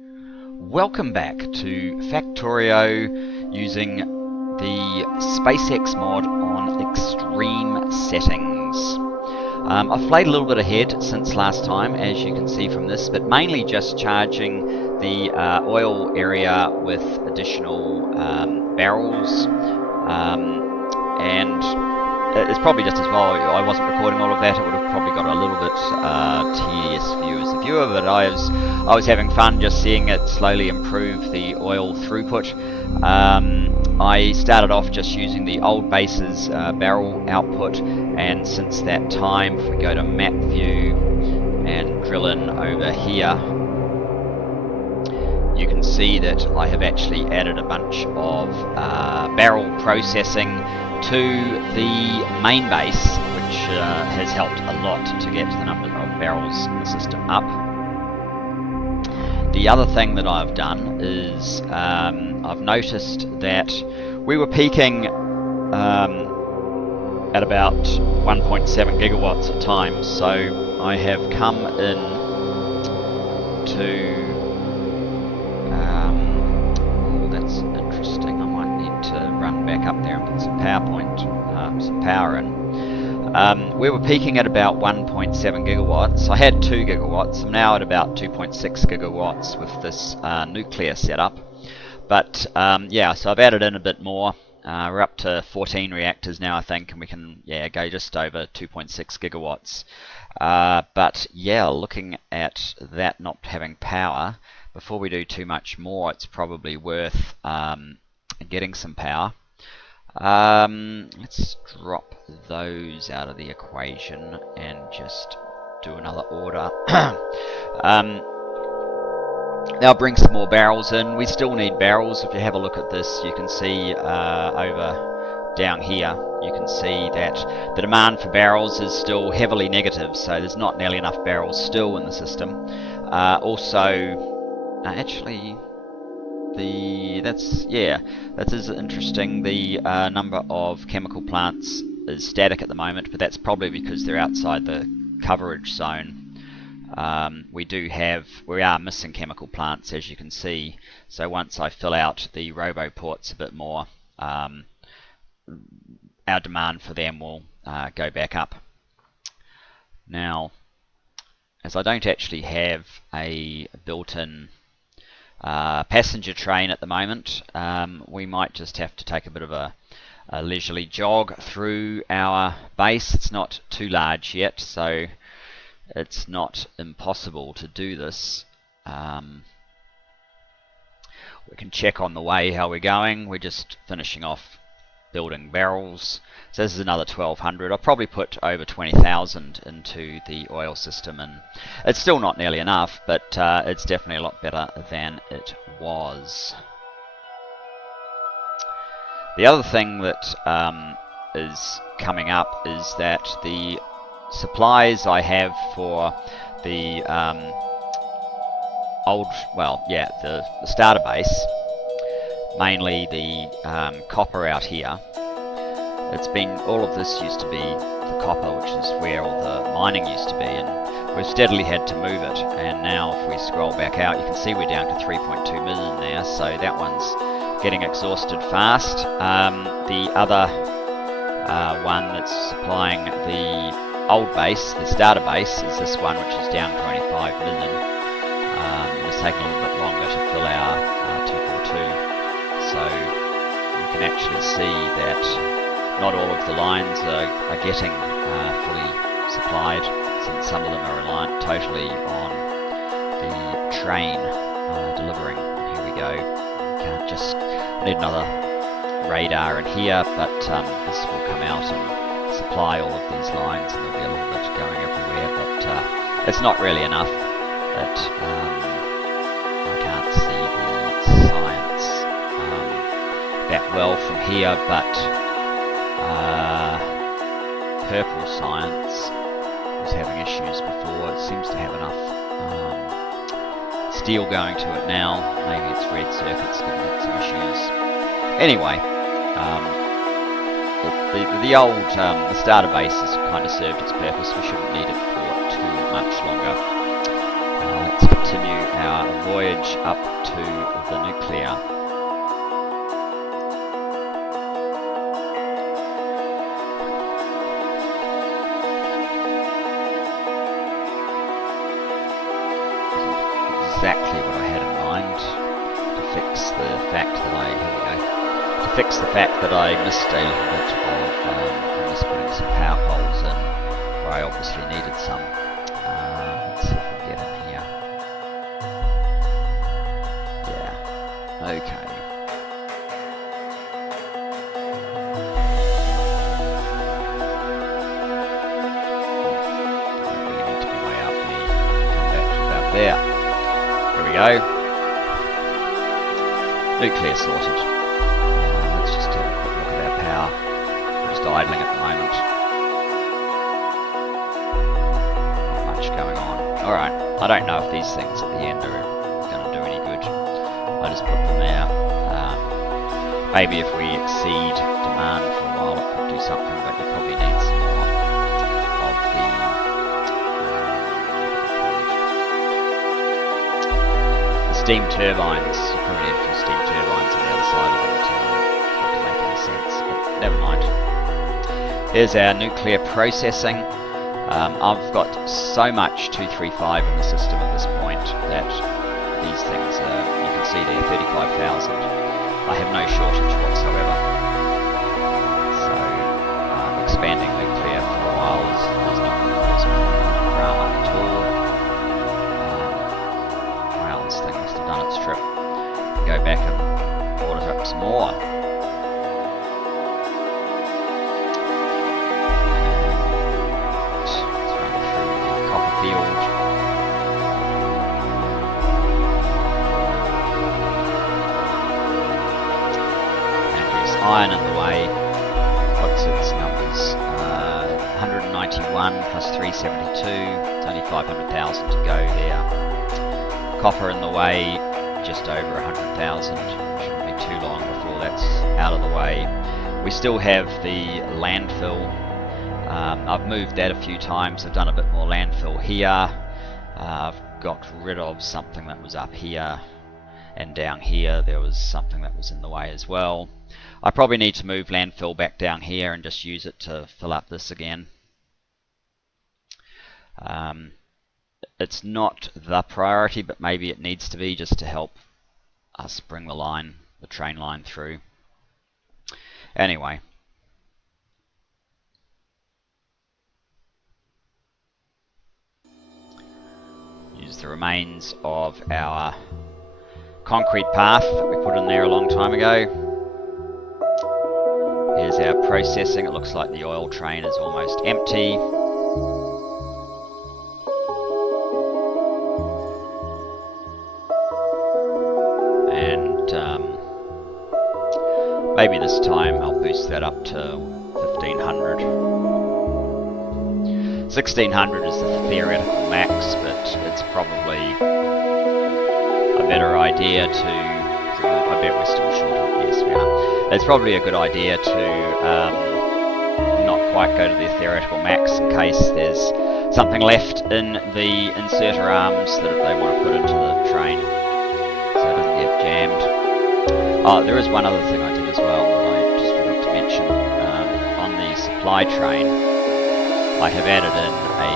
Welcome back to Factorio using the SpaceX mod on extreme settings. I've played a little bit ahead since last time, as you can see from this, but mainly just charging the oil area with additional barrels, and it's probably just as well I wasn't recording all of that. It would have probably got a little bit tedious for you as the viewer, but I was having fun just seeing it slowly improve the oil throughput. I started off just using the old base's barrel output, and since that time, if we go to map view and drill in over here, you can see that I have actually added a bunch of barrel processing to the main base, which has helped a lot to get the number of barrels in the system up. The other thing that I've done is I've noticed that we were peaking at about 1.7 gigawatts at times, so I have come in to that's interesting. I might need to run back up there and put some some power in. We were peaking at about 1.7 gigawatts. I had 2 gigawatts. I'm now at about 2.6 gigawatts with this nuclear setup. But yeah, so I've added in a bit more. We're up to 14 reactors now, I think, and we can go just over 2.6 gigawatts. But yeah, looking at that not having power, before we do too much more, it's probably worth getting some power. Let's drop those out of the equation and just do another order. Now bring some more barrels in. We still need barrels. If you have a look at this, you can see over down here, you can see that the demand for barrels is still heavily negative, so there's not nearly enough barrels still in the system. Actually, that is interesting. The number of chemical plants is static at the moment, but that's probably because they're outside the coverage zone. We are missing chemical plants, as you can see. So once I fill out the roboports a bit more, our demand for them will go back up. Now, as I don't actually have a built-in passenger train at the moment, we might just have to take a bit of a leisurely jog through our base. It's not too large yet, so it's not impossible to do this. We can check on the way how we're going. We're just finishing off building barrels. So this is another 1200. I'll probably put over 20,000 into the oil system, and it's still not nearly enough, but it's definitely a lot better than it was. The other thing that is coming up is that the supplies I have for the the starter base, mainly the copper out here. All of this used to be the copper, which is where all the mining used to be, and we've steadily had to move it. And now if we scroll back out, you can see we're down to 3.2 million there, so that one's getting exhausted fast. The other one that's supplying the old base, the starter base, is this one, which is down 25 million. It's taking a little bit longer to fill our 242. So you can actually see that not all of the lines are getting fully supplied, since some of them are reliant totally on the train delivering. Here we go. We need another radar in here, but this will come out and supply all of these lines, and there'll be a little bit going everywhere, but it's not really enough. I can't see the science that well from here, but purple science was having issues before. It seems to have enough steel going to it now. Maybe it's red circuits giving it some issues. Anyway, the starter base has kind of served its purpose. We shouldn't need it for too much longer. Let's continue our voyage up to the nuclear. Exactly what I had in mind to fix the fact that I missed a little bit of I missed putting some power poles in where I obviously needed some. Let's see if we can get in here. Yeah, okay. Don't really need to be way up there. Come back to about there. There we go. Nuclear sorted. Let's just have a quick look at our power. We're just idling at the moment. Not much going on. Alright, I don't know if these things at the end are going to do any good. I just put them there. Maybe if we exceed demand for a while it could do something, but you probably need some more of the steam turbines. You probably need a few steam turbines on the other side of them to make any sense, but never mind. Here's our nuclear processing. I've got so much 235 in the system at this point that these things are, you can see there, 35,000. I have no shortage whatsoever. So expanding nuclear for a while is not going to cause me drama at all. Wow, this thing must have done its trip. Go back and order up some more. Let's run through the copper field. And there's iron in the way. What's its numbers? 191 plus 372. It's only 500,000 to go there. Copper in the way, just over 100,000. Shouldn't be too long before that's out of the way. We still have the landfill. I've moved that a few times. I've done a bit more landfill here. I've got rid of something that was up here, and down here there was something that was in the way as well. I probably need to move landfill back down here and just use it to fill up this again. It's not the priority, but maybe it needs to be just to help us bring the train line through. Anyway. Use the remains of our concrete path that we put in there a long time ago. Here's our processing. It looks like the oil train is almost empty. Maybe this time I'll boost that up to 1500. 1600 is the theoretical max, but it's probably a better idea to... I bet we're still short of... Yes, we are. It's probably a good idea to not quite go to the theoretical max in case there's something left in the inserter arms that they want to put into the train, so it doesn't get jammed. Oh, there is one other thing I did as well that I just forgot to mention. On the supply train, I have added in a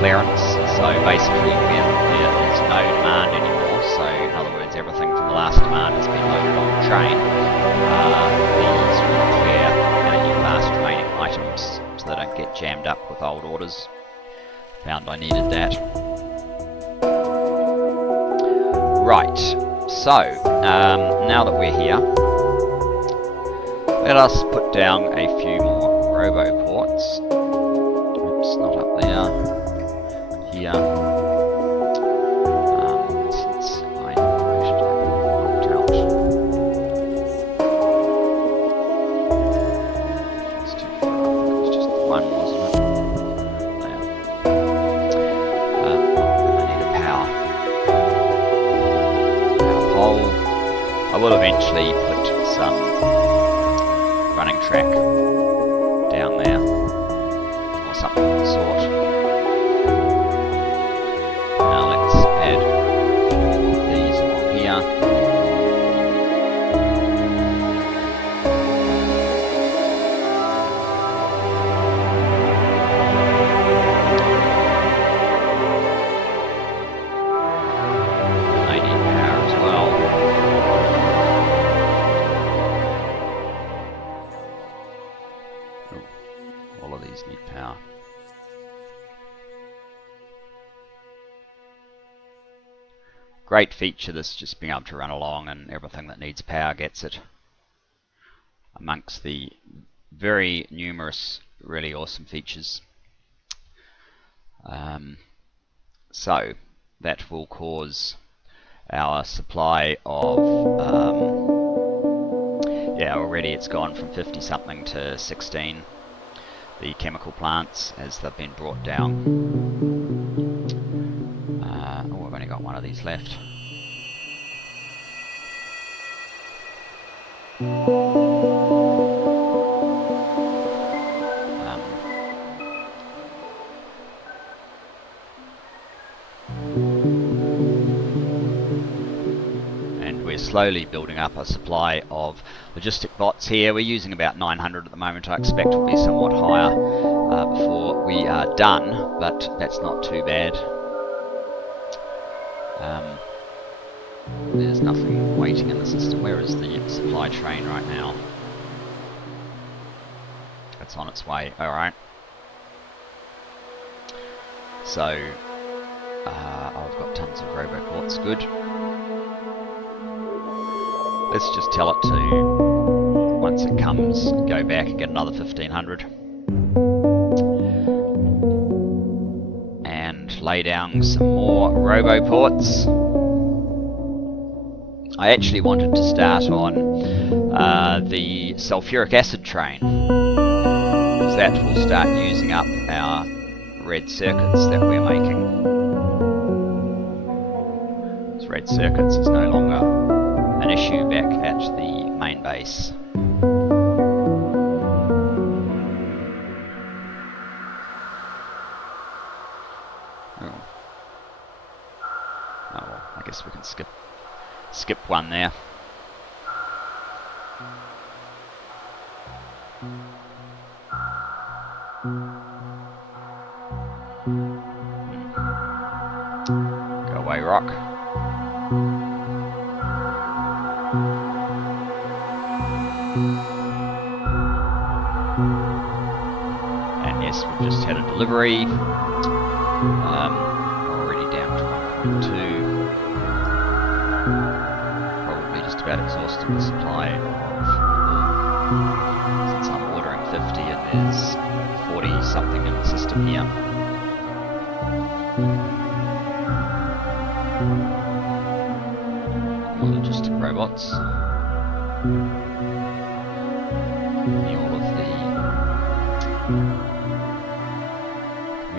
clearance, so basically when there is no demand anymore, so in other words everything from the last demand has been loaded on the train, these will clear any last remaining items so they don't get jammed up with old orders. Found I needed that. Right. So, now that we're here, let us put down a few more robo-ports. Oops, not up there. Here. Since my information knocked out. It's too far, I think it was just the one, wasn't it? There. I need a power pole. I will eventually put some running track down there, or something of the sort. Now let's add They need power as well. Ooh, all of these need power. Great feature, this, just being able to run along and everything that needs power gets it. Amongst the very numerous, really awesome features. So that will cause our supply of, yeah, already it's gone from 50 something to 16, the chemical plants, as they've been brought down. Oh, we've only got one of these left. And we're slowly building up a supply of logistic bots here. We're using about 900 at the moment. I expect it will be somewhat higher before we are done, but that's not too bad. There's nothing waiting in the system. Where is the supply train right now? It's on its way. Alright. So, I've got tons of roboports. Good. Let's just tell it to, once it comes, go back and get another 1500. And lay down some more roboports. I actually wanted to start on the sulfuric acid train, because that will start using up our red circuits that we're making. Those red circuits is no longer an issue back at the main base. Oh, well, I guess we can skip one there. Go away, rock. And yes, we've just had a delivery. Already down to 1.2. Probably just about exhausted the supply of, since I'm ordering 50 and there's 40 something in the system here. More logistic robots.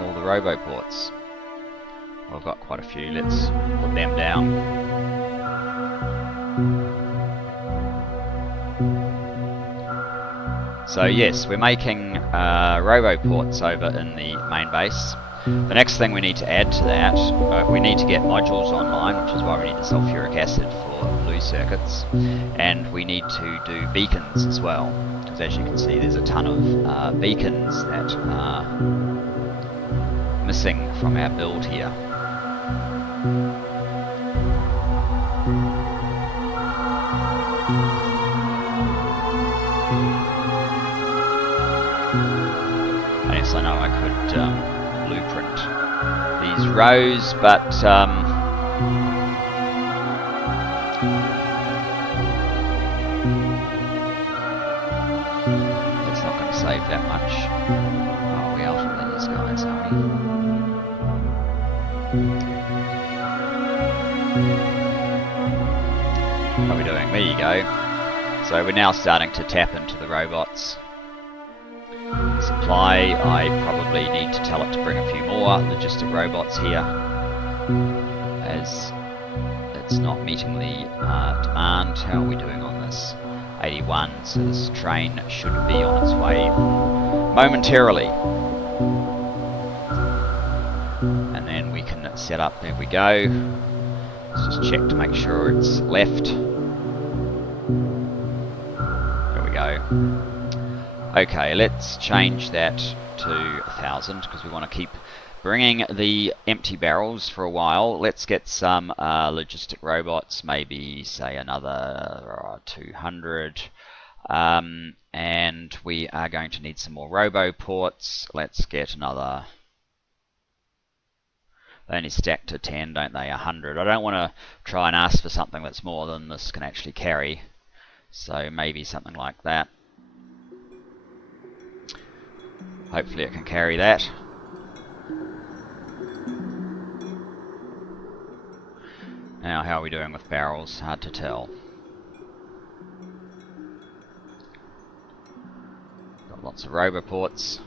All the roboports. Well, I've got quite a few. Let's put them down. So yes, we're making roboports over in the main base. The next thing we need to add to that, we need to get modules online, which is why we need the sulfuric acid for blue circuits, and we need to do beacons as well, because as you can see there's a ton of beacons that are missing from our build here. Yes, I know I could blueprint these rows, but it's not going to save that much. Oh, we out of these guys, are we? How are we doing? There you go. So we're now starting to tap into the robots. Supply, I probably need to tell it to bring a few more logistic robots here, as it's not meeting the demand. How are we doing on this? 81, so this train should be on its way momentarily. And then we can set up, there we go. Let's just check to make sure it's left. There we go. Okay, let's change that to 1,000 because we want to keep bringing the empty barrels for a while. Let's get some logistic robots, maybe say another 200. And we are going to need some more roboports. Let's get another. They only stack to 10, don't they? 100. I don't want to try and ask for something that's more than this can actually carry. So maybe something like that. Hopefully it can carry that. Now, how are we doing with barrels? Hard to tell. Got lots of roboports.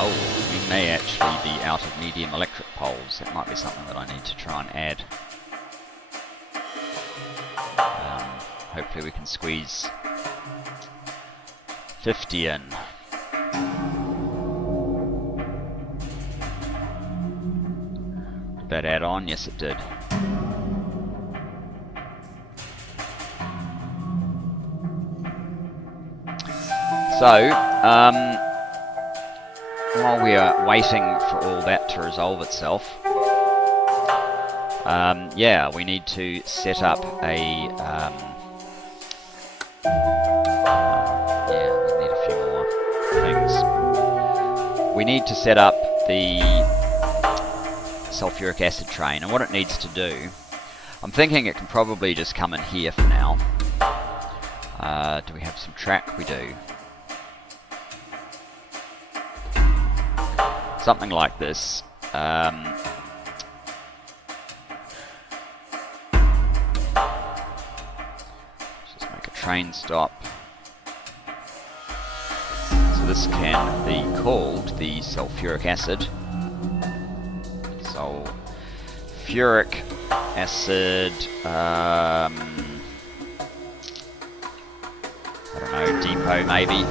Oh, we may actually be out of medium electric poles. That might be something that I need to try and add. Hopefully we can squeeze 50 in. Did that add on? Yes, it did. So, while we are waiting for all that to resolve itself, yeah, we need to set up a, yeah, we need a few more things. We need to set up the sulfuric acid train, and what it needs to do, I'm thinking it can probably just come in here for now. Do we have some track? We do. Something like this. Just make a train stop. So this can be called the sulfuric acid. Sulfuric acid. I don't know, depot maybe.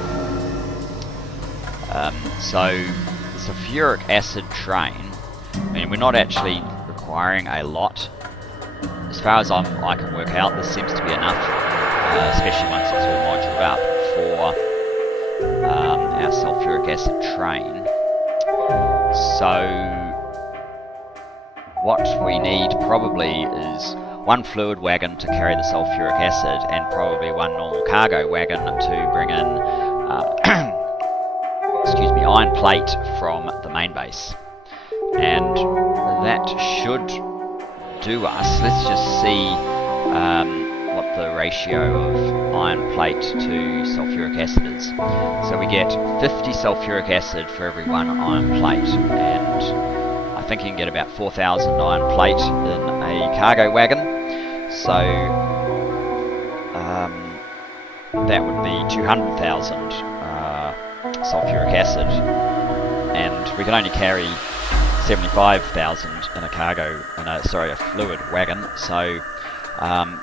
So sulfuric acid train, I mean, we're not actually requiring a lot. As far as I can work out, this seems to be enough, especially once it's all moduled up for our sulfuric acid train. So what we need probably is one fluid wagon to carry the sulfuric acid and probably one normal cargo wagon to bring in excuse me, iron plate from the main base. And that should do us. Let's just see what the ratio of iron plate to sulfuric acid is. So we get 50 sulfuric acid for every one iron plate, and I think you can get about 4,000 iron plate in a cargo wagon. So that would be 200,000 sulfuric acid, and we can only carry 75,000 in a cargo, a fluid wagon. So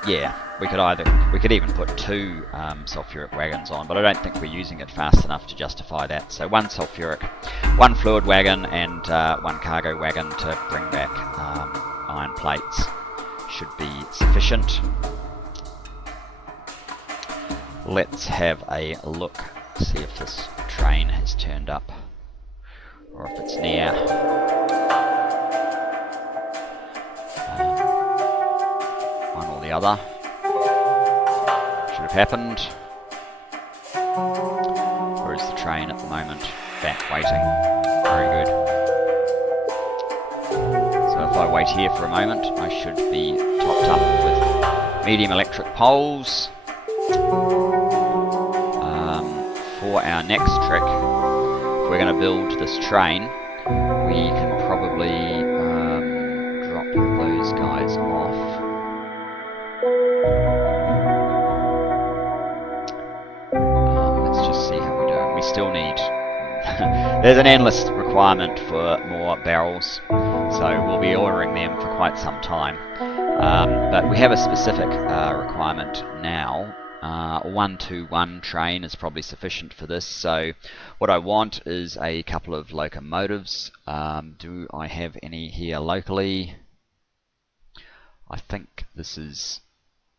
yeah, we could even put 2 sulfuric wagons on, but I don't think we're using it fast enough to justify that. So 1 sulfuric, 1 fluid wagon, and 1 cargo wagon to bring back iron plates should be sufficient. Let's have a look, see if this train has turned up, or if it's near. One or the other should have happened. Or is the train at the moment back waiting? Very good. So if I wait here for a moment, I should be topped up with medium electric poles. For our next trick, if we're going to build this train, we can probably drop those guys off. Let's just see how we're doing. We still need... There's an endless requirement for more barrels, so we'll be ordering them for quite some time. But we have a specific requirement now. 1-to-1 train is probably sufficient for this. So what I want is a couple of locomotives. Do I have any here locally? I think this is,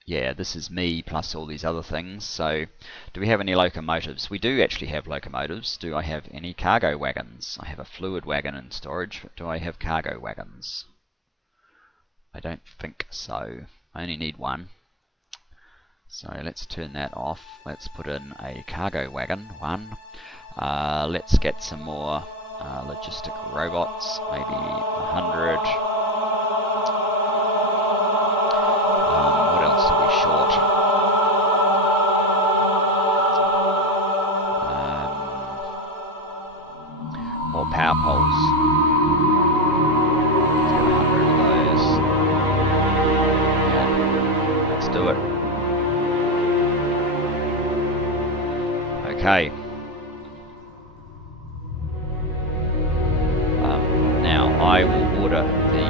yeah, this is me plus all these other things. So do we have any locomotives? We do actually have locomotives. Do I have any cargo wagons? I have a fluid wagon in storage, but do I have cargo wagons? I don't think so. I only need one. So let's turn that off. Let's put in a cargo wagon, one. Let's get some more logistic robots, maybe 100. What else are we short? More power poles. Let's get 100 of those. Yeah, let's do it. Okay. Now I will order the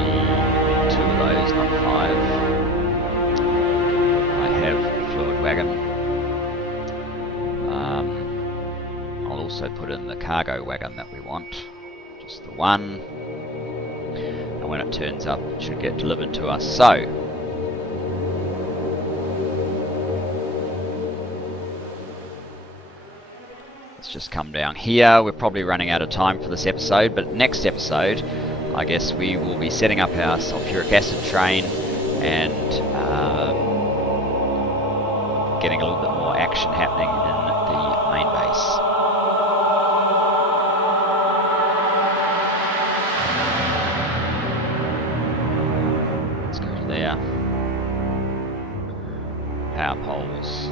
2 of those, not 5. I have a fluid wagon. I'll also put in the cargo wagon that we want, just the 1. And when it turns up, it should get delivered to us. So let's just come down here. We're probably running out of time for this episode, but next episode, I guess we will be setting up our sulfuric acid train and getting a little bit more action happening in the main base. Let's go to there. Power poles.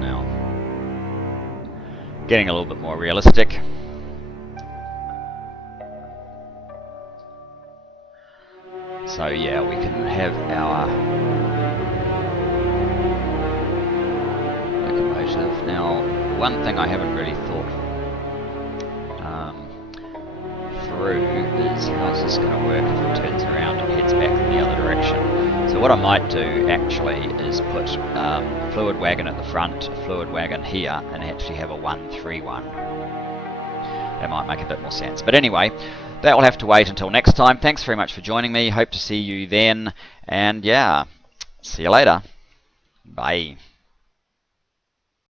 Now. Getting a little bit more realistic. So yeah, we can have our locomotive. Now, one thing I haven't really thought through is how's this going to work if it turns around and heads back in the other direction. So what I might do actually is put fluid wagon at the front, a fluid wagon here, and actually have a 1-3-1. That might make a bit more sense. But anyway, that will have to wait until next time. Thanks very much for joining me. Hope to see you then. And yeah, see you later. Bye.